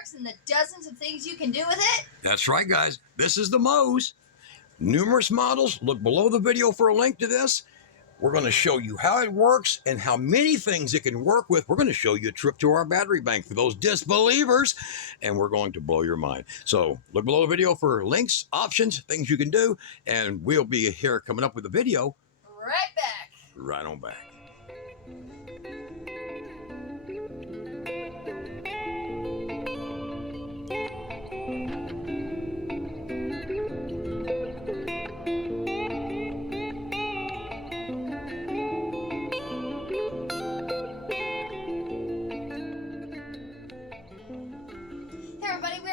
works and the dozens of things you can do with it? That's right, guys. This is the MOES. Numerous models. Look below the video for a link to this. We're going to show you how it works and how many things it can work with. We're going to show you a trip to our battery bank for those disbelievers, and we're going to blow your mind. So look below the video for links, options, things you can do, and we'll be here coming up with a video. Right back. Right on back.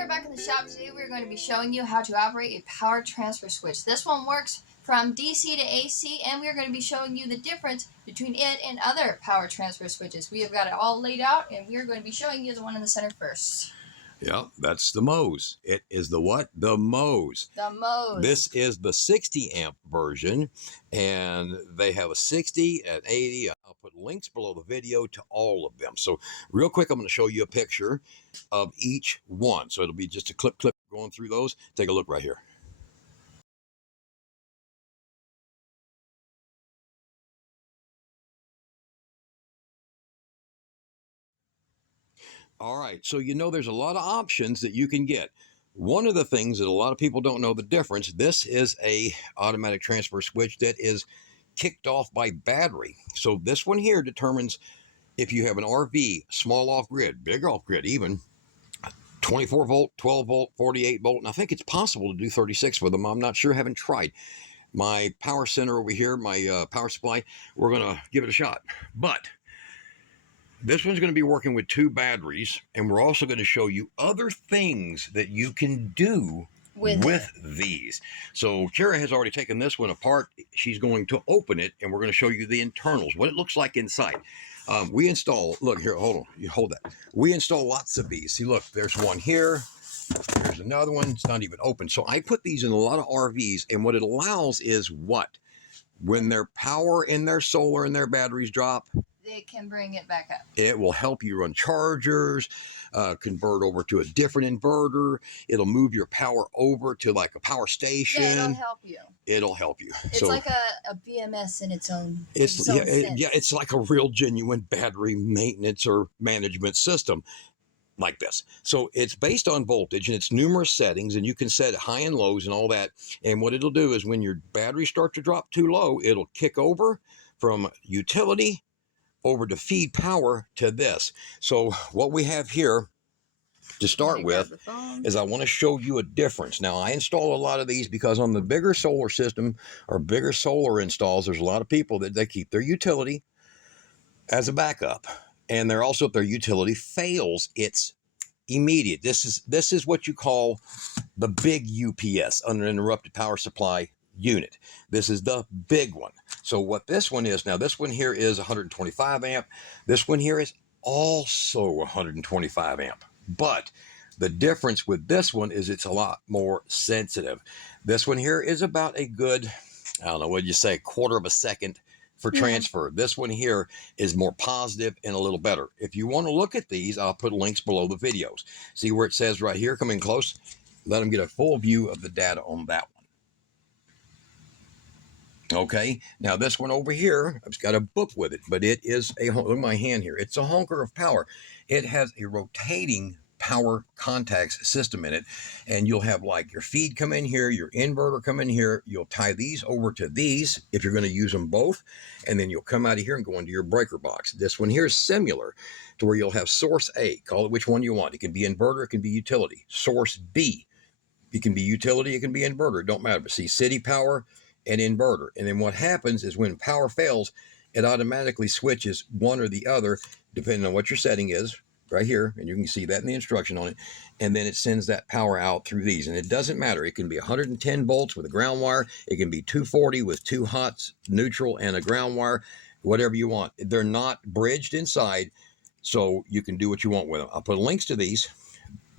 Back in the shop today, we're going to be showing you how to operate a power transfer switch. This one works from DC to AC, and we're going to be showing you the difference between it and other power transfer switches. We have got it all laid out, and we're going to be showing you the one in the center first. Yeah, that's the MOES. It is the what? The MOES. The MOES. This is the 60 amp version, and they have a 60 and 80. I'll put links below the video to all of them. So real quick, I'm going to show you a picture of each one. So it'll be just a clip going through those. Take a look right here. All right, so you know there's a lot of options that you can get. One of the things that a lot of people don't know the difference, this is a automatic transfer switch that is kicked off by battery. So this one here determines if you have an RV, small off-grid, big off-grid even, 24 volt, 12 volt, 48 volt, and I think it's possible to do 36 with them. I'm not sure, haven't tried. My power center over here, my power supply, we're gonna give it a shot. But this one's going to be working with 2 batteries, and we're also going to show you other things that you can do with these. So Kara has already taken this one apart. She's going to open it, and we're going to show you the internals, what it looks like inside. We install, look here, hold on, you hold that. We install lots of these. See, look, there's one here. There's another one. It's not even open. So I put these in a lot of RVs, and what it allows is what? When their power and their solar and their batteries drop, they can bring it back up. It will help you run chargers, convert over to a different inverter. It'll move your power over to like a power station. Yeah, it'll help you. It'll help you. It's so, like a BMS in its own. It's like a real genuine battery maintenance or management system like this. So it's based on voltage, and it's numerous settings, and you can set high and lows and all that. And what it'll do is when your batteries start to drop too low, it'll kick over from utility over to feed power to this. So what we have here to start with is I want to show you a difference. Now I install a lot of these because on the bigger solar system or bigger solar installs, there's a lot of people that they keep their utility as a backup. And they're also, if their utility fails, it's immediate. This is what you call the big UPS, uninterrupted power supply unit. This is the big one. So what this one is, now this one here is 125 amp. This one here is also 125 amp. But the difference with this one is it's a lot more sensitive. This one here is about a good, I don't know, what you say, quarter of a second for transfer. This one here is more positive and a little better. If you want to look at these, I'll put links below the videos. See where it says right here, come in close, let them get a full view of the data on that one. Okay, now this one over here, I've got a book with it, but it is a, look at my hand here, it's a honker of power. It has a rotating power contacts system in it, and you'll have like your feed come in here, your inverter come in here, you'll tie these over to these if you're going to use them both, and then you'll come out of here and go into your breaker box. This one here is similar to where you'll have source A, call it which one you want. It can be inverter, it can be utility. Source B, it can be utility, it can be inverter, it don't matter. But see, city power and inverter. And then what happens is when power fails, it automatically switches one or the other, depending on what your setting is, right here, and you can see that in the instruction on it, and then it sends that power out through these. And it doesn't matter. It can be 110 volts with a ground wire. It can be 240 with 2 hots, neutral, and a ground wire, whatever you want. They're not bridged inside, so you can do what you want with them. I'll put links to these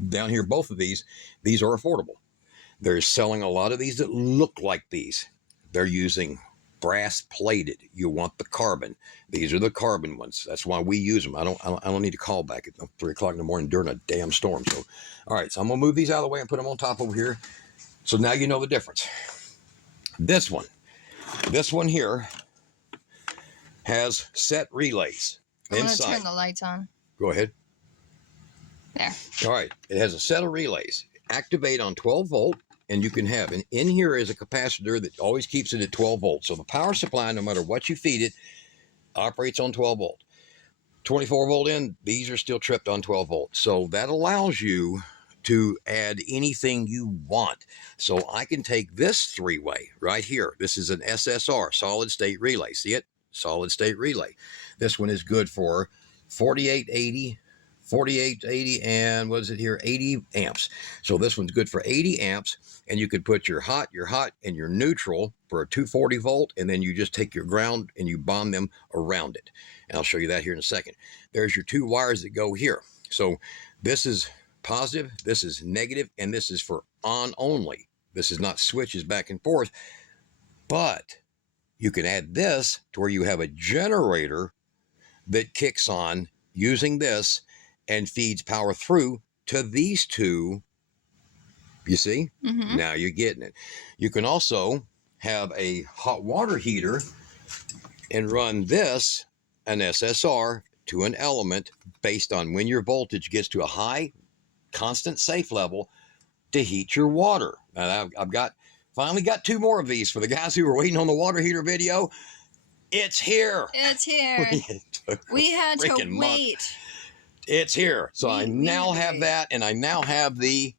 down here, both of these. These are affordable. They're selling a lot of these that look like these. They're using brass plated. You want the carbon. These are the carbon ones. That's why we use them. I don't need to call back at 3 o'clock in the morning during a damn storm. So, all right. So I'm gonna move these out of the way and put them on top over here. So now you know the difference. This one here has set relays inside. I'm gonna turn the lights on. Go ahead. There. All right. It has a set of relays. Activate on 12 volt. And you can have, and in here is a capacitor that always keeps it at 12 volts. So the power supply, no matter what you feed it, operates on 12 volt. 24 volt in, these are still tripped on 12 volts. So that allows you to add anything you want. So I can take this three-way right here. This is an SSR, solid state relay. See it? Solid state relay. This one is good for 4880, and what is it here? 80 amps. So this one's good for 80 amps, and you could put your hot, and your neutral for a 240 volt, and then you just take your ground and you bond them around it. And I'll show you that here in a second. There's your two wires that go here. So this is positive, this is negative, and this is for on only. This is not switches back and forth, but you can add this to where you have a generator that kicks on using this and feeds power through to these two. You see? Mm-hmm. Now you're getting it. You can also have a hot water heater and run this, an SSR, to an element based on when your voltage gets to a high, constant, safe level to heat your water. And I've finally got two more of these for the guys who were waiting on the water heater video. It's here. It's here. We had to wait. It's here. So I now have that, and I now have the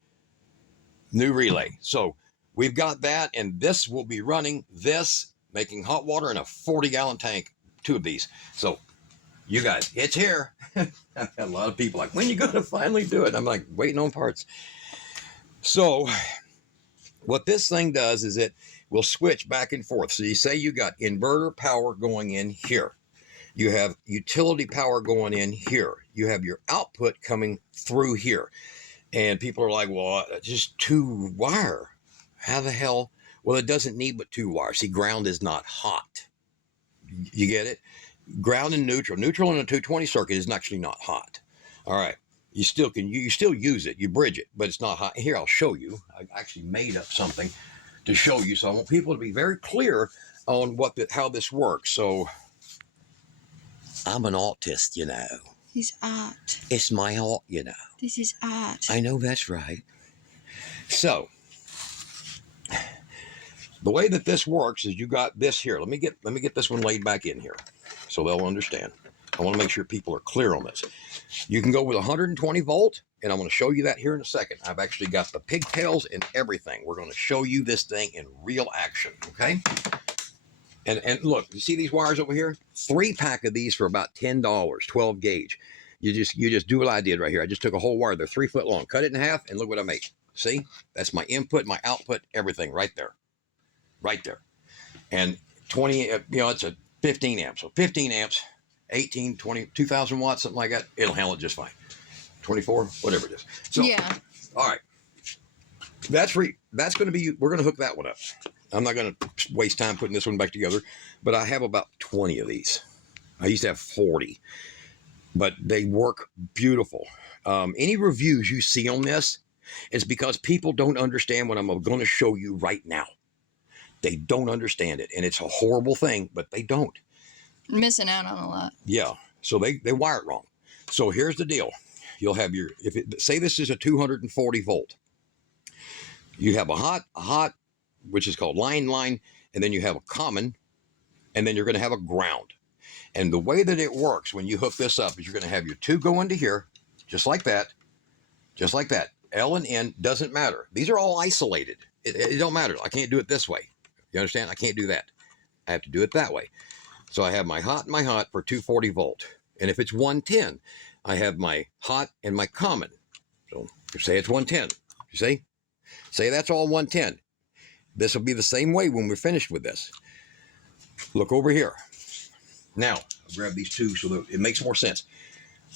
new relay. So we've got that, and this will be running this, making hot water in a 40-gallon tank, two of these. So you guys, it's here. I've had a lot of people like, when are you going to finally do it? I'm like, waiting on parts. So what this thing does is it will switch back and forth. So you say you got inverter power going in here. You have utility power going in here. You have your output coming through here. And people are like, well, just two wire. How the hell? Well, it doesn't need but two wires. See, ground is not hot. You get it? Ground and neutral. Neutral in a 220 circuit is actually not hot. All right. You still use it. You bridge it, but it's not hot. Here, I'll show you. I actually made up something to show you. So I want people to be very clear on how this works. So I'm an artist, you know. He's art. It's my art, you know. This is art. I know that's right. So the way that this works is you got this here. Let me get this one laid back in here so they'll understand. I want to make sure people are clear on this. You can go with 120 volt, and I'm going to show you that here in a second. I've actually got the pigtails and everything. We're going to show you this thing in real action, okay? And look, you see these wires over here? 3-pack of these for about $10, 12 gauge. You just do what I did right here. I just took a whole wire. They're 3 foot long. Cut it in half, and look what I made. See? That's my input, my output, everything right there. Right there. And 20, it's a 15 amps. So 15 amps, 18, 20, 2,000 watts, something like that. It'll handle it just fine. 24, whatever it is. So, yeah. All right. That's going to be, we're going to hook that one up. I'm not going to waste time putting this one back together, but I have about 20 of these. I used to have 40, but they work beautiful. Any reviews you see on this is because people don't understand what I'm going to show you right now. They don't understand it, and it's a horrible thing, but they don't. Missing out on a lot. Yeah, so they wire it wrong. So here's the deal. You'll have say this is a 240 volt. You have a hot, which is called line, and then you have a common, and then you're going to have a ground. And the way that it works when you hook this up is you're going to have your two go into here, just like that. L and N doesn't matter. These are all isolated. It don't matter. I can't do it this way. You understand? I can't do that. I have to do it that way. So I have my hot for 240 volt. And if it's 110, I have my hot and my common. So say it's 110. You see? Say that's all 110. This will be the same way when we're finished with this. Look over here. Now, I'll grab these two so that it makes more sense.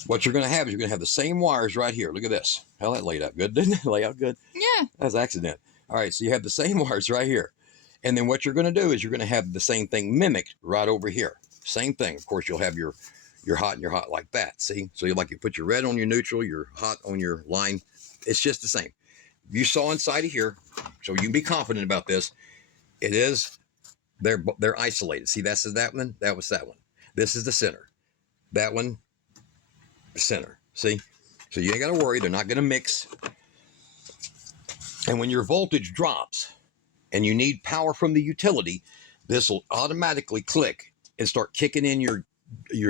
What you're going to have is you're going to have the same wires right here. Look at this. Hell, that laid out good, didn't it? Lay out good? Yeah. That's accident. All right, so you have the same wires right here. And then what you're going to do is you're going to have the same thing mimicked right over here. Same thing. Of course, you'll have your hot and your hot like that. See? So you put your red on your neutral, your hot on your line. It's just the same. You saw inside of here, so you can be confident about this. It is, they're isolated. See, that's that one. That was that one. This is the center. That one, center. See? So you ain't got to worry. They're not going to mix. And when your voltage drops and you need power from the utility, this will automatically click and start kicking in your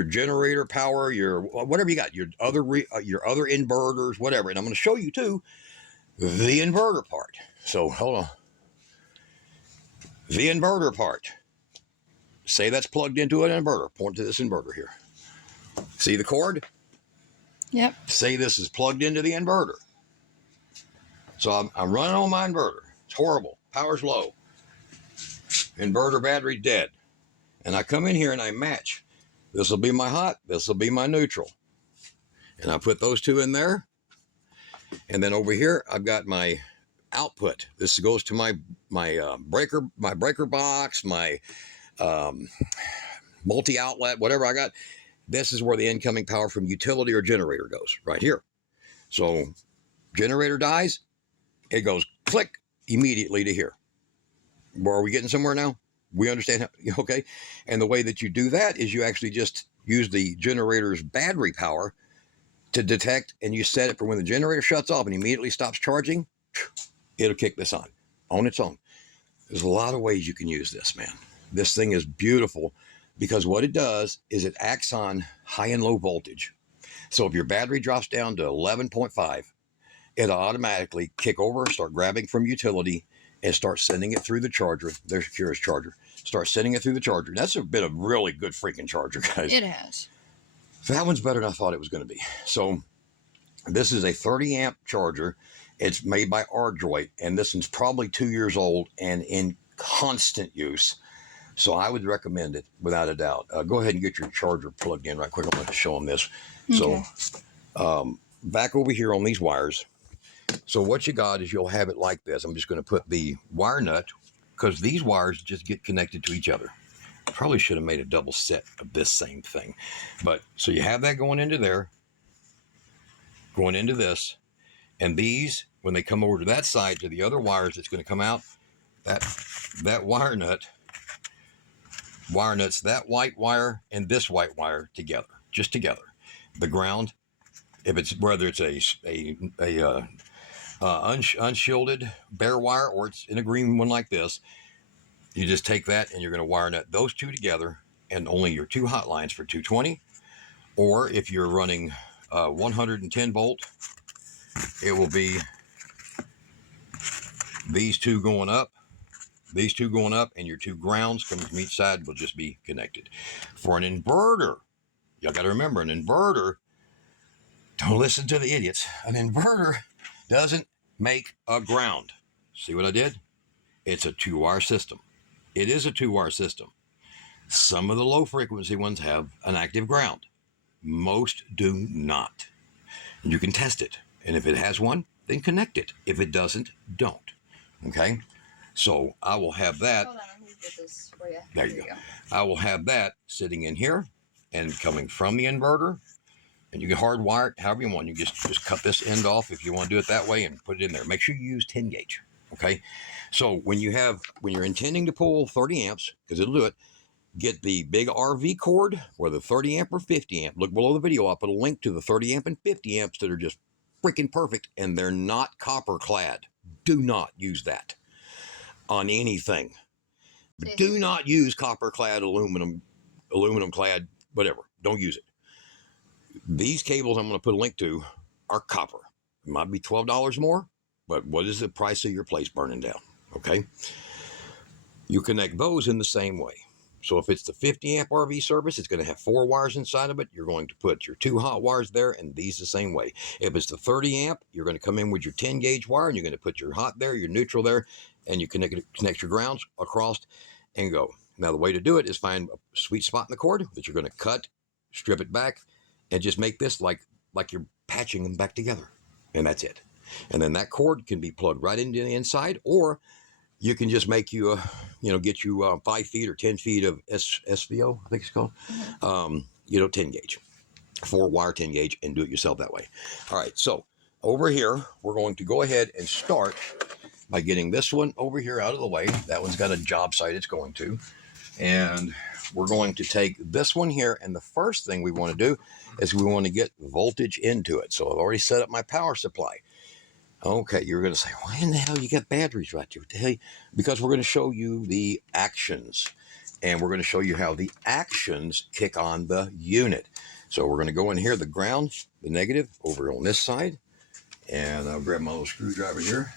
generator power, your whatever you got, your other inverters, whatever. And I'm going to show you too the inverter part. So hold on. The inverter part. Say that's plugged into an inverter. Point to this inverter here. See the cord? Yep. Say this is plugged into the inverter. So I'm running on my inverter. It's horrible. Power's low. Inverter battery dead. And I come in here and I match. This will be my hot. This will be my neutral. And I put those two in there. And then over here, I've got my output. This goes to my breaker box, my multi-outlet, whatever I got. This is where the incoming power from utility or generator goes, right here. So generator dies, it goes click immediately to here. Are we getting somewhere now? We understand how, okay? And the way that you do that is you actually just use the generator's battery power to detect, and you set it for when the generator shuts off and immediately stops charging, it'll kick this on its own. There's a lot of ways you can use this, man. This thing is beautiful because what it does is it acts on high and low voltage. So if your battery drops down to 11.5, it'll automatically kick over, start grabbing from utility, and start sending it through the charger. There's Kira's charger. Start sending it through the charger. That's been a really good freaking charger, guys. It has. That one's better than I thought it was going to be. So this is a 30 amp charger. It's made by Ardroid, and this one's probably 2 years old and in constant use. So I would recommend it without a doubt. Go ahead and get your charger plugged in right quick. I'm going to show them this. Okay. So back over here on these wires. So what you got is you'll have it like this. I'm just going to put the wire nut because these wires just get connected to each other. Probably should have made a double set of this same thing. But so you have that going into there, going into this, and these, when they come over to that side to the other wires that's going to come out, that wire nuts that white wire and this white wire together, just together. The ground, if it's whether it's a unshielded bare wire or it's in a green one like this, you just take that and you're going to wire nut those two together and only your two hot lines for 220. Or if you're running 110 volt, it will be these two going up, and your two grounds coming from each side will just be connected. For an inverter, y'all got to remember, an inverter, don't listen to the idiots, an inverter doesn't make a ground. See what I did? It's a two-wire system. It is a two-wire system. Some of the low-frequency ones have an active ground. Most do not. And you can test it. And if it has one, then connect it. If it doesn't, don't. Okay? So I will have that. Hold on, let me get this for you. There you go. I will have that sitting in here and coming from the inverter. And you can hardwire it however you want. You just cut this end off if you want to do it that way and put it in there. Make sure you use 10 gauge. Okay? So when you're intending to pull 30 amps, because it'll do it, get the big RV cord, whether 30 amp or 50 amp. Look below the video. I'll put a link to the 30 amp and 50 amps that are just freaking perfect, and they're not copper clad. Do not use that on anything. But do not use copper clad, aluminum clad, whatever. Don't use it. These cables I'm going to put a link to are copper. It might be $12 more, but what is the price of your place burning down? Okay. You connect those in the same way. So if it's the 50 amp RV service, it's going to have 4 wires inside of it. You're going to put your 2 hot wires there, and these the same way. If it's the 30 amp, you're going to come in with your 10 gauge wire, and you're going to put your hot there, your neutral there, and you connect your grounds across and go. Now the way to do it is find a sweet spot in the cord that you're going to cut, strip it back, and just make this like you're patching them back together. And that's it. And then that cord can be plugged right into the inside, or you can just make you get you 5 feet or 10 feet of SVO, I think it's called, 10 gauge, 4-wire 10 gauge, and do it yourself that way. All right, so over here, we're going to go ahead and start by getting this one over here out of the way. That one's got a job site it's going to. And we're going to take this one here, and the first thing we want to do is we want to get voltage into it. So I've already set up my power supply. Okay, you're going to say, why in the hell you got batteries right there? What the hell? Because we're going to show you the actions, and we're going to show you how the actions kick on the unit. So we're going to go in here, the ground, the negative, over on this side, and I'll grab my little screwdriver here.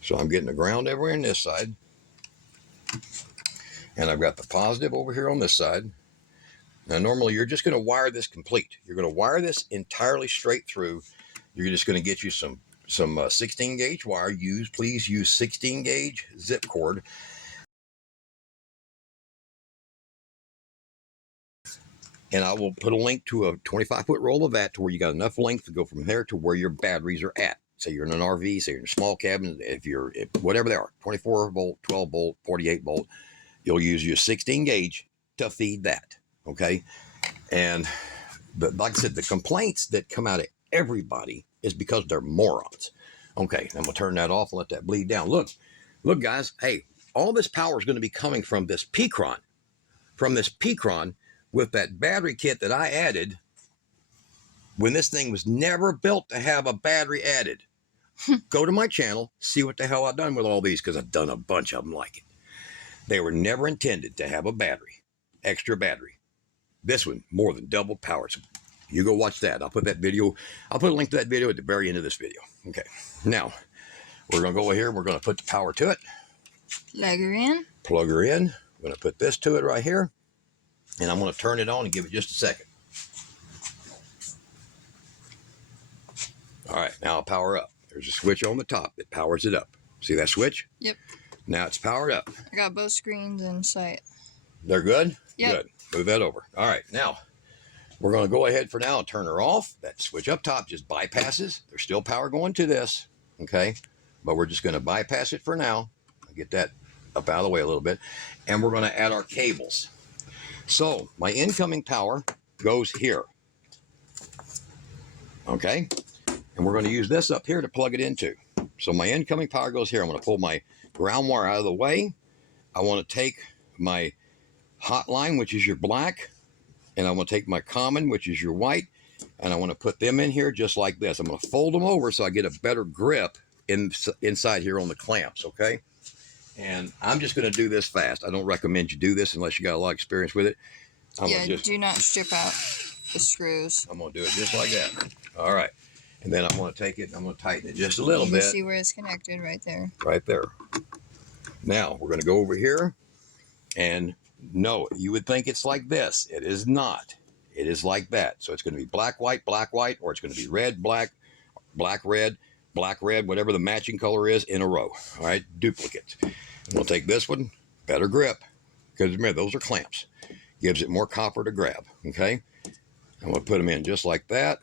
So I'm getting the ground over on this side, and I've got the positive over here on this side. Now, normally you're just going to wire this complete. You're going to wire this entirely straight through. You're just going to get you some 16 gauge wire. Please use 16 gauge zip cord. And I will put a link to a 25-foot roll of that to where you got enough length to go from there to where your batteries are at. Say you're in an RV, say you're in a small cabin, whatever they are, 24 volt, 12 volt, 48 volt, you'll use your 16 gauge to feed that, okay? But like I said, the complaints that come out of everybody is because they're morons. Okay, I'm gonna turn that off and let that bleed down. Look guys, hey, all this power is gonna be coming from this P-Cron, with that battery kit that I added when this thing was never built to have a battery added. Go to my channel, see what the hell I've done with all these, because I've done a bunch of them like it. They were never intended to have a battery, extra battery. This one, more than double power. So you go watch that. I'll put a link to that video at the very end of this video. Okay, now we're gonna go over here. We're gonna put the power to it. Plug her in. I'm gonna put this to it right here. And I'm going to turn it on and give it just a second. All right, now I'll power up. There's a switch on the top that powers it up. See that switch? Yep. Now it's powered up. I got both screens in sight. They're good? Yep. Good. Move that over. All right, now we're going to go ahead for now and turn her off. That switch up top just bypasses. There's still power going to this, okay? But we're just going to bypass it for now. I'll get that up out of the way a little bit. And we're going to add our cables. So my incoming power goes here, okay? And we're going to use this up here to plug it into. So my incoming power goes here. I'm going to pull my ground wire out of the way. I want to take my hot line, which is your black, and I want to take my common, which is your white, and I want to put them in here just like this. I'm going to fold them over so I get a better grip inside here on the clamps, okay? And I'm just going to do this fast. I don't recommend you do this unless you got a lot of experience with it. Do not strip out the screws. I'm going to do it just like that. All right. And then I'm going to take it, I'm going to tighten it just a little bit. See where it's connected right there. Right there. Now, we're going to go over here. And no, you would think it's like this. It is not. It is like that. So it's going to be black, white, or it's going to be red, black, red, whatever the matching color is in a row. All right, duplicate. And we'll take this one, better grip, because remember, those are clamps. Gives it more copper to grab, okay? And we'll put them in just like that.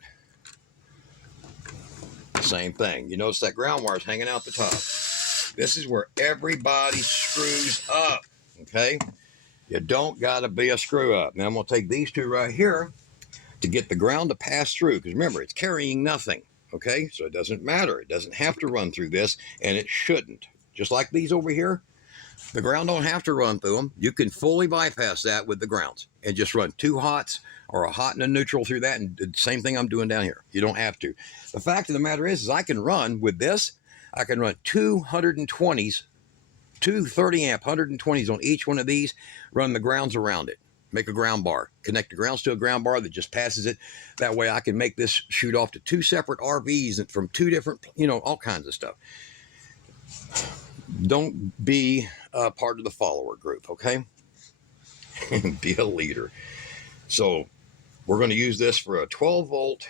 Same thing. You notice that ground wire is hanging out the top. This is where everybody screws up, okay? You don't got to be a screw up. Now I'm going to take these two right here to get the ground to pass through, because remember, it's carrying nothing, okay? So it doesn't matter. It doesn't have to run through this, and it shouldn't. Just like these over here, the ground don't have to run through them. You can fully bypass that with the grounds and just run 2 hots or a hot and a neutral through that, and the same thing I'm doing down here. You don't have to. The fact of the matter is I can run with this. I can run 220s, 230 amp 120s on each one of these, run the grounds around it, make a ground bar, connect the grounds to a ground bar that just passes it. That way I can make this shoot off to 2 separate RVs from 2 different, all kinds of stuff. Don't be a part of the follower group, okay? Be a leader. So we're going to use this for a 12-volt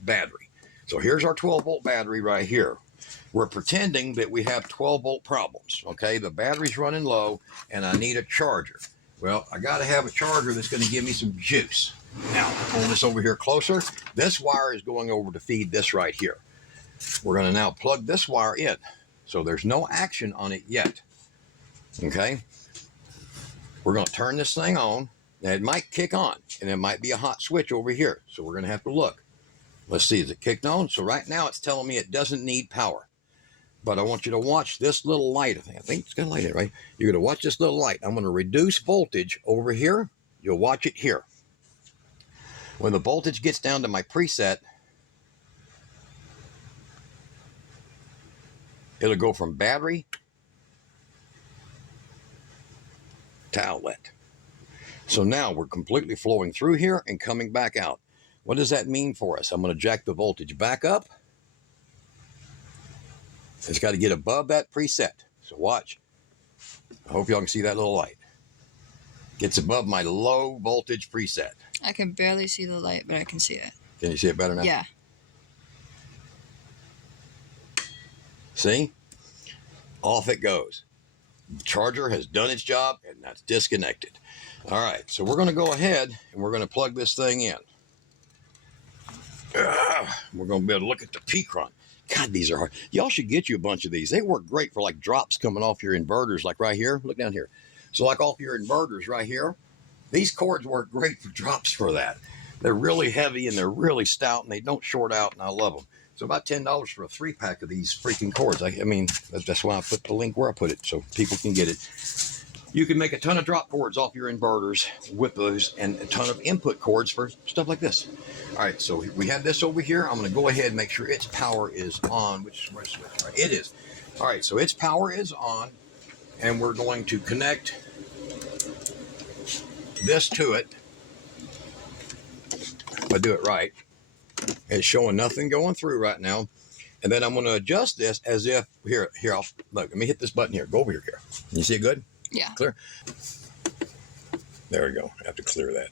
battery. So here's our 12-volt battery right here. We're pretending that we have 12-volt problems, okay? The battery's running low, and I need a charger. Well, I got to have a charger that's going to give me some juice. Now, pull this over here closer. This wire is going over to feed this right here. We're going to now plug this wire in. So there's no action on it yet. Okay. We're going to turn this thing on. Now it might kick on, and it might be a hot switch over here. So we're going to have to look. Let's see, is it kicked on? So right now it's telling me it doesn't need power. But I want you to watch this little light. I think it's got a light in it, right? You're going to watch this little light. I'm going to reduce voltage over here. You'll watch it here. When the voltage gets down to my preset, it'll go from battery to outlet. So now we're completely flowing through here and coming back out. What does that mean for us? I'm going to jack the voltage back up. It's got to get above that preset. So watch. I hope y'all can see that little light. Gets above my low voltage preset. I can barely see the light, but I can see it. Can you see it better now? Yeah. See? Off it goes. The charger has done its job, and that's disconnected. All right, so we're going to go ahead and we're going to plug this thing in. We're going to be able to look at the P-Cron. God, these are hard. Y'all should get you a bunch of these. They work great for like drops coming off your inverters, like right here. Look down here. So like off your inverters right here, these cords work great for drops for that. They're really heavy and they're really stout and they don't short out, and I love them. So about $10 for a 3-pack of these freaking cords. I mean, that's why I put the link where I put it so people can get it. You can make a ton of drop cords off your inverters with those, and a ton of input cords for stuff like this. All right, so we have this over here. I'm going to go ahead and make sure its power is on, which is my switch. Right, it is. All right, so its power is on, and we're going to connect this to it. If I do it right, it's showing nothing going through right now. And then I'm going to adjust this as if, here, I'll, look, let me hit this button here. Go over here. You see it good? Yeah. Clear? There we go. I have to clear that.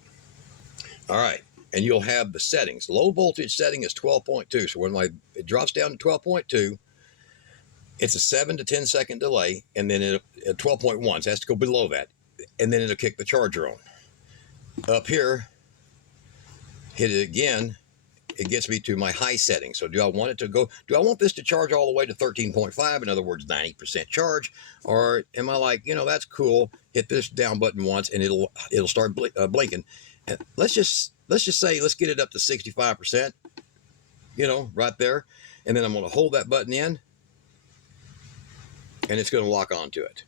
All right. And you'll have the settings. Low voltage setting is 12.2. So when it drops down to 12.2, it's a 7 to 10 second delay. And then at 12.1, so it has to go below that. And then it'll kick the charger on. Up here, hit it again. It gets me to my high setting. So do I want it to go, do I want this to charge all the way to 13.5? In other words, 90% charge? Or am I like, you know, that's cool. Hit this down button once and it'll start blinking. And let's just say, let's get it up to 65%, you know, right there. And then I'm going to hold that button in and it's going to lock onto it.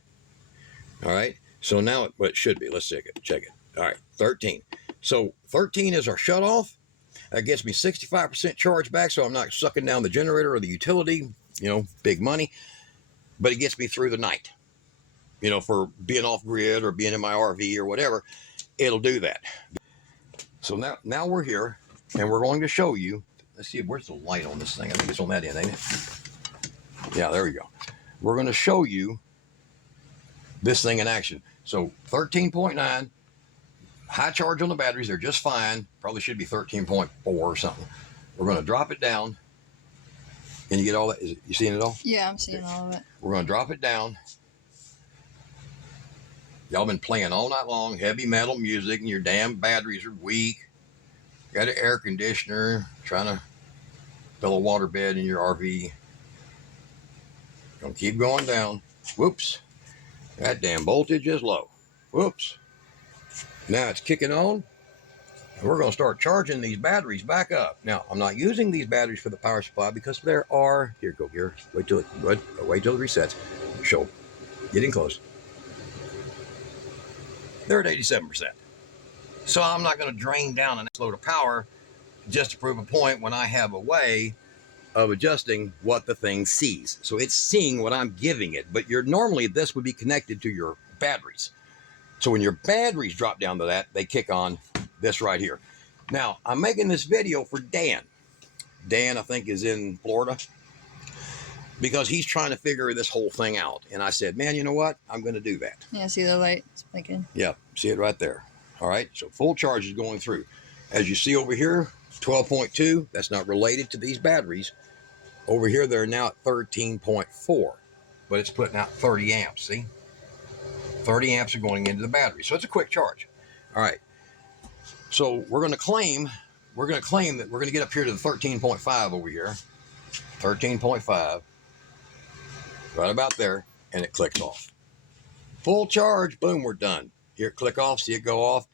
All right. So now what it should be, let's check it. All right. 13. So 13 is our shut off. That gets me 65% charge back, so I'm not sucking down the generator or the utility, you know, big money. But it gets me through the night, you know, for being off grid or being in my RV or whatever. It'll do that. So now we're here, and we're going to show you. Let's see, where's the light on this thing? I think it's on that end, ain't it? Yeah, there we go. We're going to show you this thing in action. So 13.9. High charge on the batteries, they're just fine. Probably should be 13.4 or something. We're going to drop it down. Can you get all that? You seeing it all? Yeah, I'm seeing all of it. We're going to drop it down. Y'all been playing all night long, heavy metal music, and your damn batteries are weak. Got an air conditioner, trying to fill a water bed in your RV. Gonna keep going down. Whoops. That damn voltage is low. Whoops. Now it's kicking on, and we're going to start charging these batteries back up. Now, I'm not using these batteries for the power supply because there are, here, go here, wait till it resets. Show, getting close. They're at 87%. So I'm not going to drain down a load of power just to prove a point when I have a way of adjusting what the thing sees. So it's seeing what I'm giving it, but normally this would be connected to your batteries. So when your batteries drop down to that, they kick on this right here. Now, I'm making this video for Dan. Dan, I think, is in Florida because he's trying to figure this whole thing out. And I said, man, you know what? I'm going to do that. Yeah, see the light? It's blinking. Yeah, see it right there. All right, so full charge is going through. As you see over here, 12.2, that's not related to these batteries. Over here, they're now at 13.4, but it's putting out 30 amps, see? 30 amps are going into the battery. So it's a quick charge. All right. So we're going to claim that we're going to get up here to the 13.5 over here. 13.5. right about there, and it clicks off. Full charge, boom, we're done. Here, click off, see it go off.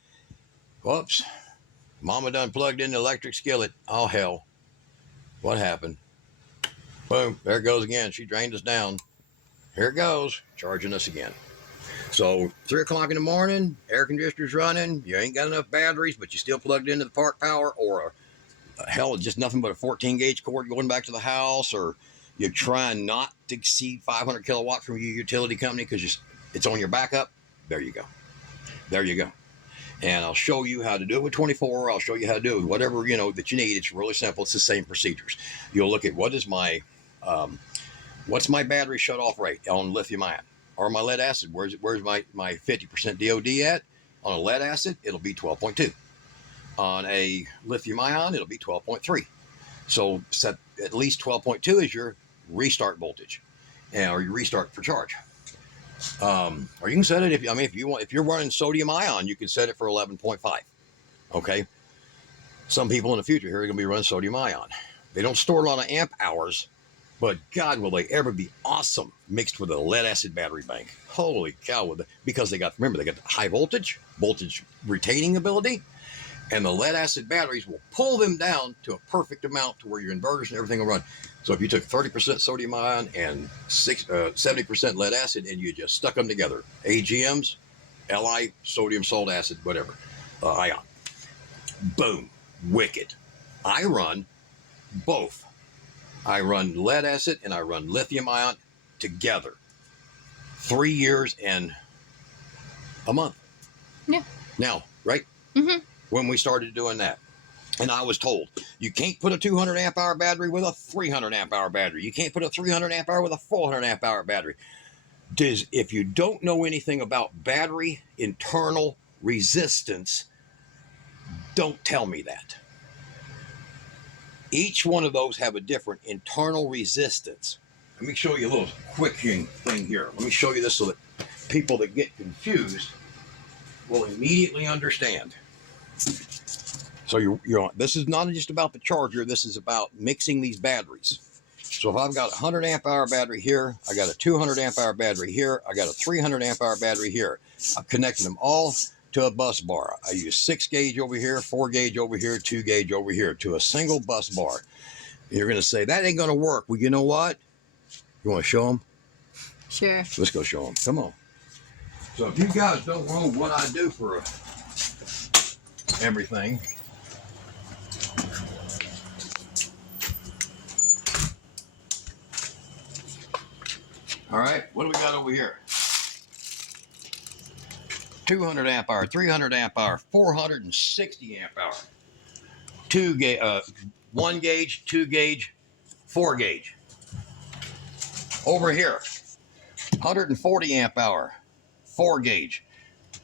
Whoops, mama done plugged in the electric skillet. Oh, hell. What happened? Boom, there it goes again. She drained us down. Here it goes, charging us again. So 3 o'clock in the morning, air conditioner's running. You ain't got enough batteries, but you still plugged into the park power, or hell, just nothing but a 14 gauge cord going back to the house, or you're trying not to exceed 500 kilowatts from your utility company because it's on your backup. There you go. There you go. And I'll show you how to do it with 24. I'll show you how to do it with whatever, that you need. It's really simple. It's the same procedures. You'll look at what's my battery shut off rate on lithium ion or my lead acid. Where's my 50% DOD at? On a lead acid, it'll be 12.2. On a lithium ion, it'll be 12.3. So set at least 12.2 is your restart voltage, or your restart for charge. Or you can set it if you're running sodium ion, you can set it for 11.5. Okay. Some people in the future here are going to be running sodium ion. They don't store a lot of amp hours, but God, will they ever be awesome mixed with a lead acid battery bank. Holy cow. Because they got the high voltage retaining ability, and the lead acid batteries will pull them down to a perfect amount to where your inverters and everything will run. So if you took 30% sodium ion and 70% lead acid and you just stuck them together, AGMs, Li, sodium salt acid, whatever, ion, boom, wicked. I run both. I run lead acid and I run lithium ion together. 3 years and a month. Yeah. Now, right? Mm-hmm. When we started doing that. And I was told, you can't put a 200 amp hour battery with a 300 amp hour battery. You can't put a 300 amp hour with a 400 amp hour battery. If you don't know anything about battery internal resistance, don't tell me that. Each one of those have a different internal resistance. Let me show you a little quick thing here. Let me show you this so that people that get confused will immediately understand. So this is not just about the charger. This is about mixing these batteries. So if I've got a 100 amp hour battery here, I got a 200 amp hour battery here, I got a 300 amp hour battery here. I've connected them all to a bus bar. I use 6 gauge over here, 4 gauge over here, 2 gauge over here to a single bus bar. You're going to say, that ain't going to work. Well, you know what? You want to show them? Sure. Let's go show them. Come on. So if you guys don't know what I do for everything, all right, what do we got over here? 200 amp hour, 300 amp hour, 460 amp hour, 1 gauge, 2 gauge, 4 gauge. Over here, 140 amp hour, 4 gauge,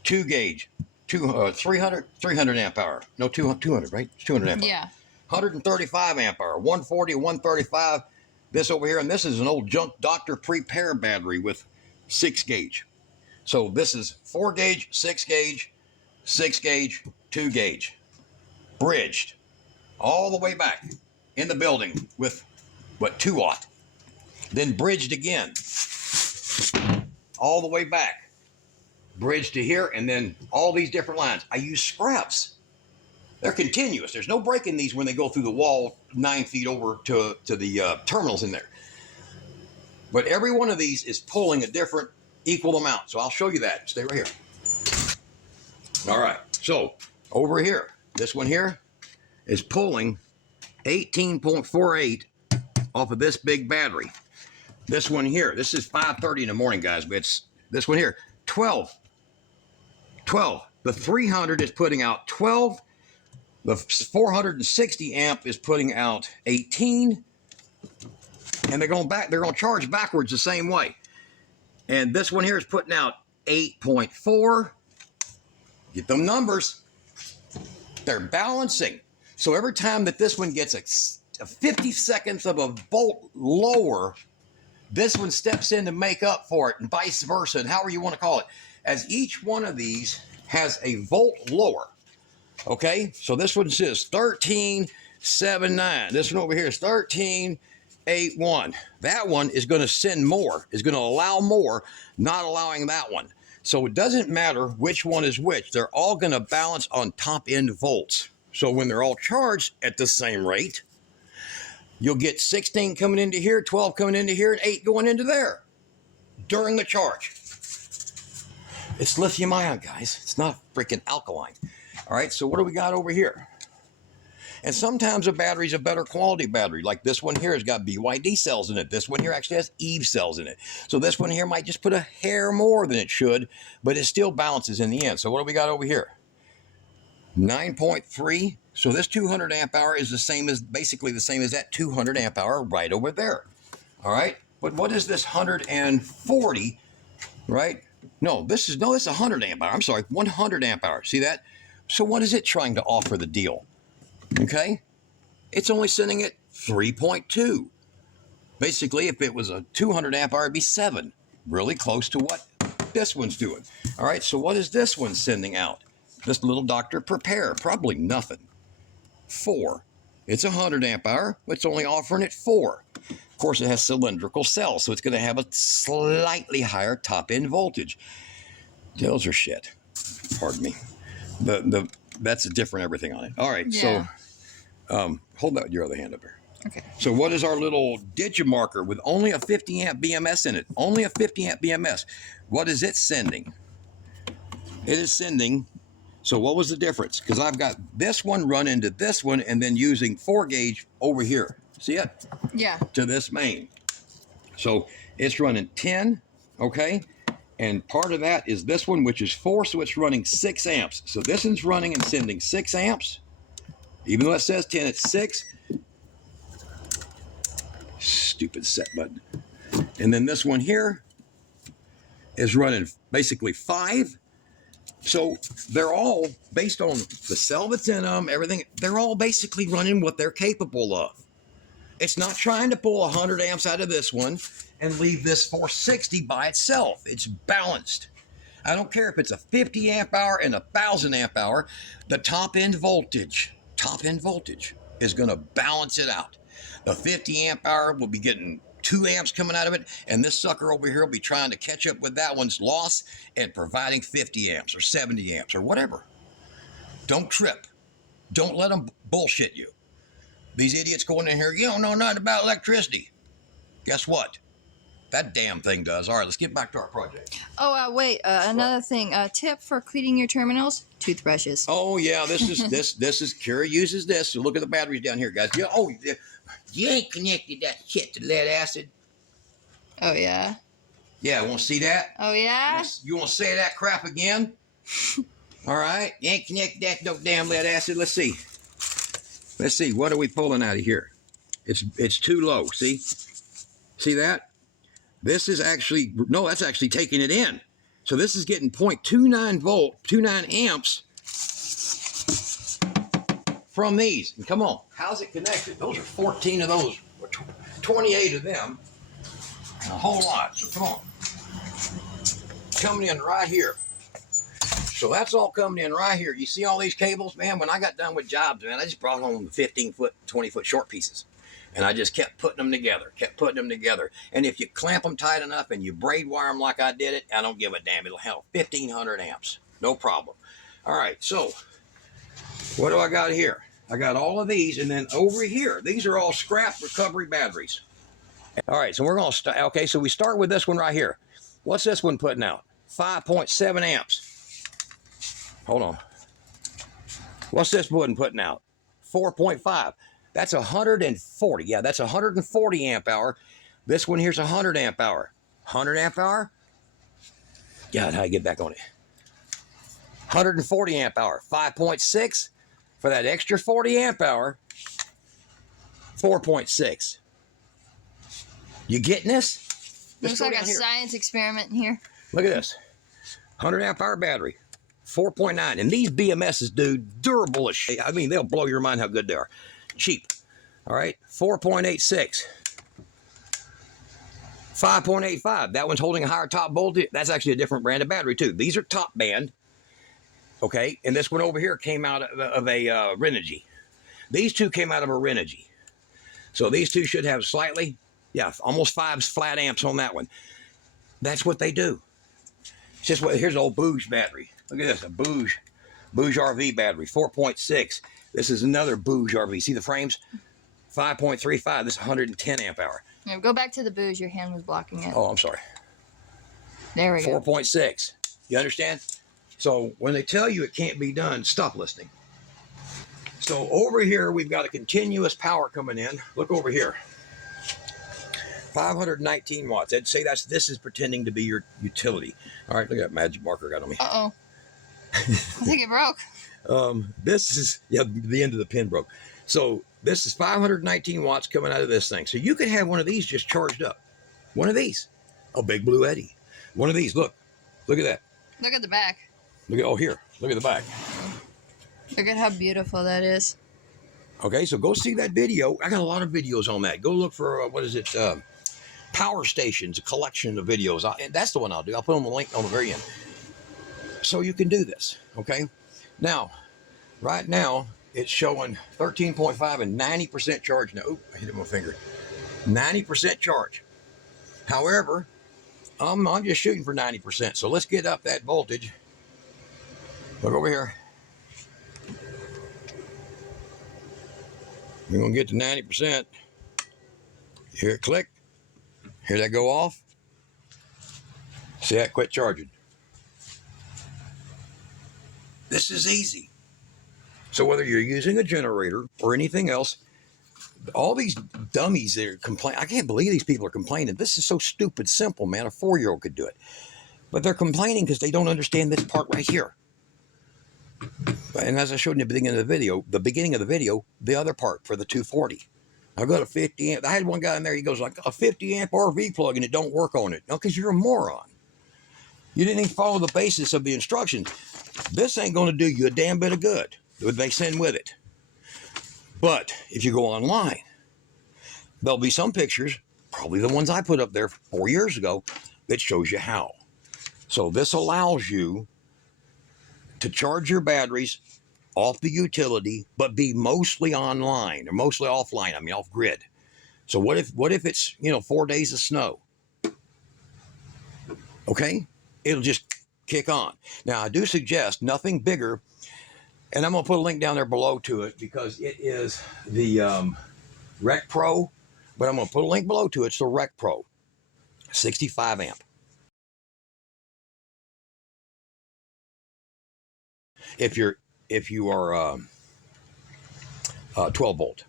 2 gauge, 300 amp hour. No, 200, right? It's 200 amp hour. Yeah. 135 amp hour, 140, 135. This over here, and this is an old junk Dr. Prepare battery with 6 gauge. So this is 4 gauge, 6 gauge, 6 gauge, 2 gauge. Bridged all the way back in the building with, 2 watt. Then bridged again all the way back. Bridged to here, and then all these different lines. I use scraps. They're continuous. There's no break in these when they go through the wall 9 feet over to the terminals in there. But every one of these is pulling a different equal amount. So I'll show you that. Stay right here. All right. So over here, this one here is pulling 18.48 off of this big battery. This one here, this is 5:30 in the morning, guys, but it's this one here, 12. The 300 is putting out 12. The 460 amp is putting out 18, and they're going to charge backwards the same way. And this one here is putting out 8.4. Get them numbers. They're balancing. So every time that this one gets a 50 seconds of a volt lower, this one steps in to make up for it, and vice versa, and however you want to call it, as each one of these has a volt lower. Okay, so this one says 13.79. This one over here is 13.79. 0.81. That one is going to send more, is going to allow more, not allowing that one. So it doesn't matter which one is which. They're all going to balance on top end volts. So when they're all charged at the same rate, you'll get 16 coming into here, 12 coming into here, and 8 going into there during the charge. It's lithium ion, guys. It's not freaking alkaline. All right, so what do we got over here? And sometimes a battery's a better quality battery. Like this one here has got BYD cells in it. This one here actually has Eve cells in it. So this one here might just put a hair more than it should, but it still balances in the end. So what do we got over here? 9.3. So this 200 amp hour is the same as, basically the same as that 200 amp hour right over there. All right. But what is this 140, right? No, this is 100 amp hour. I'm sorry, 100 amp hour. See that? So what is it trying to offer the deal? Okay, it's only sending at 3.2. Basically, if it was a 200 amp hour, it'd be 7. Really close to what this one's doing. All right, so what is this one sending out? This little Dr. Prepare, probably nothing. 4. It's 100 amp hour, but it's only offering it 4. Of course, it has cylindrical cells, so it's going to have a slightly higher top end voltage. Those are shit. Pardon me. That's a different everything on it. All right, yeah. So hold that your other hand up here. Okay. So what is our little digimarker with only a 50 amp BMS in it? Only a 50 amp BMS. What is it sending? It is sending. So what was the difference? Because I've got this one run into this one and then using 4 gauge over here. See it? Yeah. To this main. So it's running 10, okay? And part of that is this one, which is 4, so it's running 6 amps. So this one's running and sending 6 amps. Even though it says 10, it's 6. Stupid set button. And then this one here is running basically 5. So they're all, based on the cell that's in them, everything, they're all basically running what they're capable of. It's not trying to pull 100 amps out of this one and leave this 460 by itself. It's balanced. I don't care if it's a 50 amp hour and 1,000 amp hour, the top end voltage is going to balance it out. The 50 amp hour will be getting 2 amps coming out of it, and this sucker over here will be trying to catch up with that one's loss and providing 50 amps or 70 amps or whatever. Don't trip. Don't let them bullshit you. These idiots going in here, you don't know nothing about electricity. Guess what? That damn thing does. All right, let's get back to our project. Oh, wait. Another thing. Tip for cleaning your terminals: toothbrushes. Oh yeah, this is Kira uses this. So look at the batteries down here, guys. You ain't connected that shit to lead acid. Oh yeah. Yeah, want to see that? Oh yeah. You want to say that crap again? All right, you ain't connected that no damn lead acid. Let's see. Let's see. What are we pulling out of here? It's too low. See that? This is actually, no, that's actually taking it in. So this is getting 0.29 amps from these. And come on, how's it connected? Those are 14 of those, 28 of them, and a whole lot. So come on. Coming in right here. So that's all coming in right here. You see all these cables? Man, when I got done with jobs, man, I just brought home 15-foot, 20-foot short pieces. And I just kept putting them together, And if you clamp them tight enough and you braid wire them like I did it, I don't give a damn. It'll help 1,500 amps. No problem. All right, so what do I got here? I got all of these, and then over here, these are all scrap recovery batteries. All right, so we're going to start. Okay, so we start with this one right here. What's this one putting out? 5.7 amps. Hold on. What's this one putting out? 4.5. That's 140. Yeah, that's 140 amp hour. This one here's 100 amp hour. 100 amp hour? God, how do I get back on it? 140 amp hour. 5.6 for that extra 40 amp hour. 4.6. You getting this? Looks like a science experiment in here. Look at this. 100 amp hour battery. 4.9. And these BMSs, dude, durable as shit. I mean, they'll blow your mind how good they are. Cheap. All right. 4.86. 5.85. That one's holding a higher top voltage. That's actually a different brand of battery, too. These are top band. Okay. And this one over here came out of a Renogy. These two came out of a Renogy. So these two should have slightly, yeah, almost 5 flat amps on that one. That's what they do. It's just what, here's an old Booge battery. Look at this, a Booge RV battery, 4.6. This is another Booge RV. See the frames? 5.35. This is 110 amp hour. Now go back to the Booge. Your hand was blocking it. Oh, I'm sorry. There we go. 4.6. You understand? So when they tell you it can't be done, stop listening. So over here, we've got a continuous power coming in. Look over here. 519 watts. I'd say this is pretending to be your utility. All right, look at that magic marker got on me. Uh-oh. I think it broke. This is, yeah, the end of the pin broke. So this is 519 watts coming out of this thing. So you could have one of these just charged up. One of these. A big blue Eddy. One of these. Look. Look at that. Look at the back. Look at, oh, here. Look at the back. Look at how beautiful that is. Okay, so go see that video. I got a lot of videos on that. Go look for, what is it? Power Stations, a collection of videos. And that's the one I'll do. I'll put on the link on the very end. So you can do this, okay? Now, right now, it's showing 13.5 and 90% charge. Now, oop, I hit it with my finger. 90% charge. However, I'm just shooting for 90%. So let's get up that voltage. Look over here. We're going to get to 90%. Hear it click. Hear that go off. See that quit charging. This is easy. So whether you're using a generator or anything else, all these dummies that are complaining, I can't believe these people are complaining. This is so stupid simple, man. A 4-year-old could do it. But they're complaining because they don't understand this part right here. And as I showed in the beginning of the video, the other part for the 240. I've got a 50 amp. I had one guy in there, he goes like, a 50 amp RV plug and it don't work on it. No, because you're a moron. You didn't even follow the basis of the instructions. This ain't going to do you a damn bit of good. They send with it. But if you go online, there'll be some pictures, probably the ones I put up there 4 years ago, that shows you how. So this allows you to charge your batteries off the utility, but be mostly online or mostly offline. I mean, off grid. So what if it's, 4 days of snow? Okay, it'll just kick on. Now I do suggest nothing bigger, and I'm gonna put a link down there below to it because it is the Rec Pro, but I'm gonna put a link below to it. It's the Rec Pro, 65 amp. If you are 12 volt,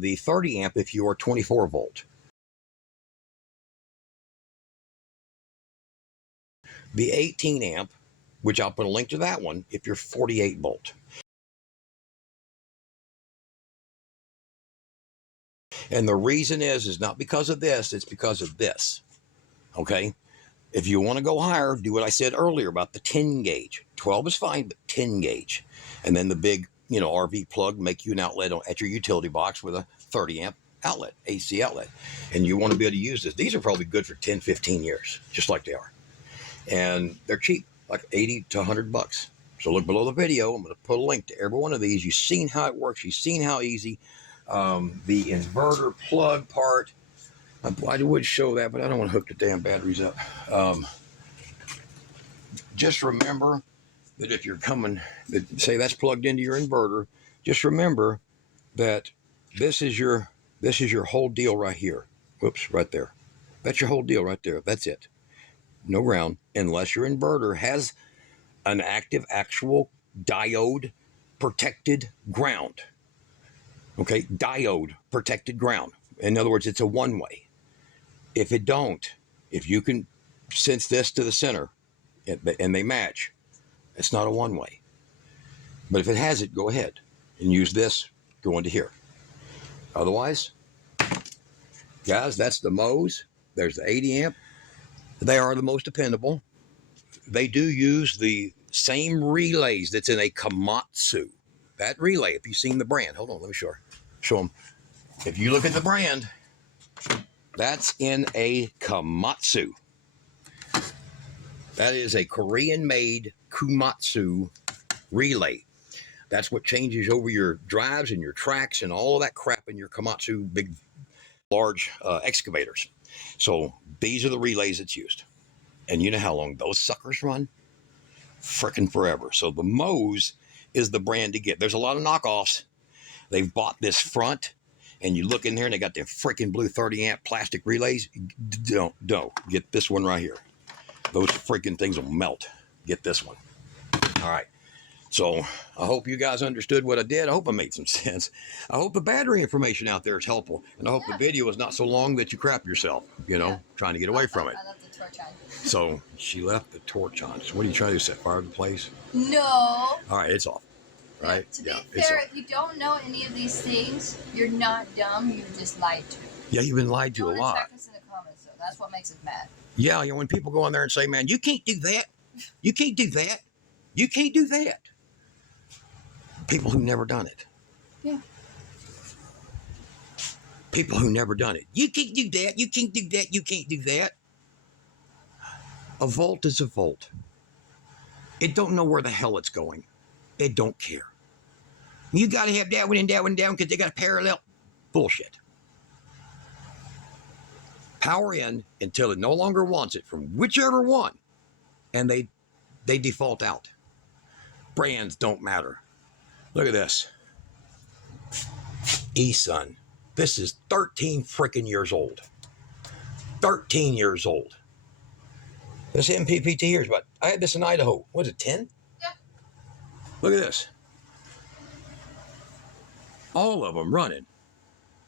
the 30 amp if you are 24 volt, the 18 amp, which I'll put a link to that one if you're 48 volt. And the reason is not because of this, it's because of this. Okay. If you want to go higher, do what I said earlier about the 10 gauge. 12 is fine, but 10 gauge. And then the big, RV plug, make you an outlet at your utility box with a 30 amp outlet, AC outlet. And you want to be able to use this. These are probably good for 10, 15 years, just like they are. And they're cheap, like 80 to 100 bucks. So look below the video. I'm going to put a link to every one of these. You've seen how it works. You've seen how easy. The inverter plug part, I would show that, but I don't want to hook the damn batteries up. Just remember that if you're say that's plugged into your inverter, just remember that this is your whole deal right here. Whoops, right there. That's your whole deal right there. That's it. No ground, unless your inverter has an active, actual diode protected ground. Okay, diode protected ground. In other words, it's a one-way. If it don't, if you can sense this to the center and they match, it's not a one-way. But if it has it, go ahead and use this going to here. Otherwise, guys, that's the MOES. There's the 80 amp. They are the most dependable. They do use the same relays that's in a Komatsu. That relay, if you've seen the brand, hold on, let me show them. If you look at the brand, that's in a Komatsu. That is a Korean-made Komatsu relay. That's what changes over your drives and your tracks and all of that crap in your Komatsu big, large excavators. So these are the relays that's used. And you know how long those suckers run? Frickin' forever. So the MOES is the brand to get. There's a lot of knockoffs. They've bought this front, and you look in there and they got their freaking blue 30 amp plastic relays. Don't get this one right here. Those freaking things will melt. Get this one. All right. So I hope you guys understood what I did. I hope I made some sense. I hope the battery information out there is helpful, and I hope the video is not so long that you crap yourself, you know, trying to get away from it. I left the torch on. So she left the torch on. So what are you trying to do, set fire to the place? No. All right, it's off. Right? To be fair, if you don't know any of these things, you're not dumb. You're just lied to. Yeah, you've been lied to a lot. Check us in the comments, though. That's what makes us mad. Yeah, you know, when people go on there and say, man, you can't do that. You can't do that. You can't do that. People who never done it. Yeah. People who never done it. You can't do that. You can't do that. You can't do that. A volt is a volt. It don't know where the hell it's going. It don't care. You got to have that one and that one down because they got a parallel. Bullshit. Power in until it no longer wants it from whichever one. And they default out. Brands don't matter. Look at this. eSun. This is 13 freaking years old. 13 years old. This MPPT here is about, I had this in Idaho. What is it, 10? Yeah. Look at this. All of them running.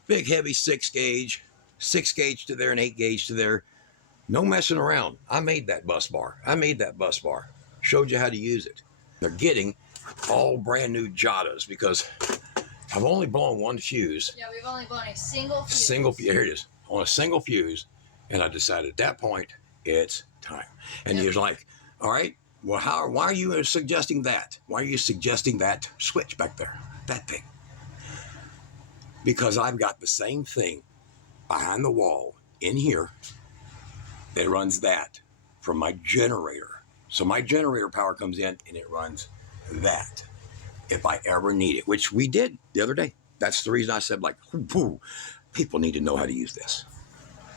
Big, heavy 6 gauge. 6 gauge to there and 8 gauge to there. No messing around. I made that bus bar. Showed you how to use it. They're getting all brand new Jotas because I've only blown one fuse. Yeah, we've only blown a single fuse. Here it is. On a single fuse. And I decided at that point, it's time. And he was like, all right, well, why are you suggesting that? Why are you suggesting that switch back there? That thing. Because I've got the same thing behind the wall in here that runs that from my generator. So my generator power comes in and it runs that if I ever need it, which we did the other day. That's the reason I said, like, people need to know how to use this.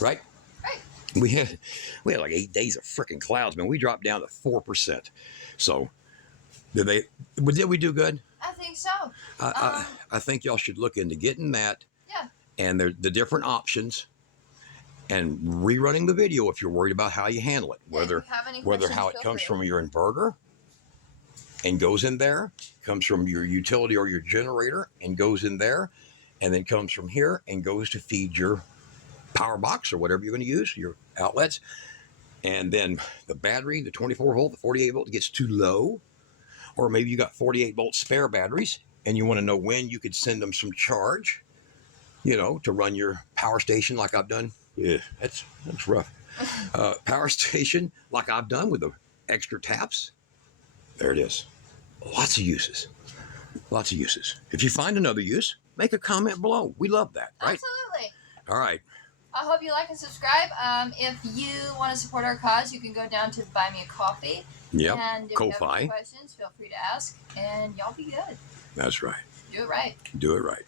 Right? Right. We had like 8 days of freaking clouds, man. We dropped down to 4%. So did we do good? I think so. I think y'all should look into getting that. Yeah. And the different options and rerunning the video if you're worried about how you handle it. Whether how it comes from your inverter and goes in there, comes from your utility or your generator and goes in there, and then comes from here and goes to feed your power box or whatever you're going to use, your outlets. And then the battery, the 24 volt, the 48 volt gets too low. Or maybe you got 48 volt spare batteries and you want to know when you could send them some charge, you know, to run your power station like I've done. Yeah, that's rough. Power station like I've done with the extra taps. There it is. Lots of uses. Lots of uses. If you find another use, make a comment below. We love that, right? Absolutely. All right. I hope you like and subscribe. If you want to support our cause, you can go down to Buy Me a Coffee. Yep. And if you have any questions, feel free to ask. And y'all be good. That's right. Do it right. Do it right.